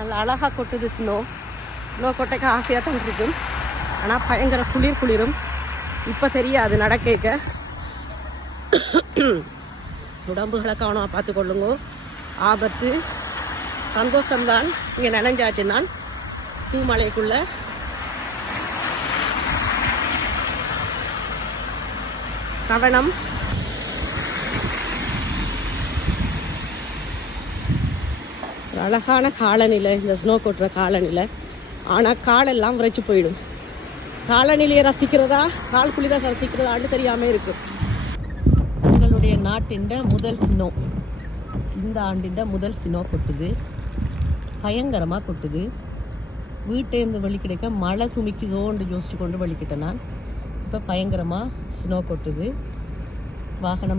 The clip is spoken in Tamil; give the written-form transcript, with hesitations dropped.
நல்ல அழகாக கொட்டுது ஸ்னோ கொட்டைக்கு ஆசையாக தான் இருக்கும். ஆனால் பயங்கர குளிரும். இப்போ தெரியாது நடக்க. உடம்புகளை கவனமாக பார்த்துக்கொள்ளுங்க. ஆபத்து. சந்தோஷம்தான் இங்கே நனைஞ்சாச்சுன்னால் பூமலைக்குள்ள கவனம். அழகான காலநிலை இந்த ஸ்னோ கொட்டுற காலநிலை. ஆனால் காலெல்லாம் விரைச்சி போயிடும். காலநிலையை ரசிக்கிறதா கால் குளிர ரசிக்கிறதான்னு தெரியாமல் இருக்கும். எங்களுடைய நாட்டின் முதல் ஸ்னோ, இந்த ஆண்டின் முதல் ஸ்னோ கொட்டுது. பயங்கரமாக கொட்டுது. வீட்டேருந்து வழி கிடைக்க மழை துமிக்குதோன்னு யோசிச்சு கொண்டு வலிக்கிட்டேன் நான். இப்போ பயங்கரமாக ஸ்னோ கொட்டுது. வாகனம்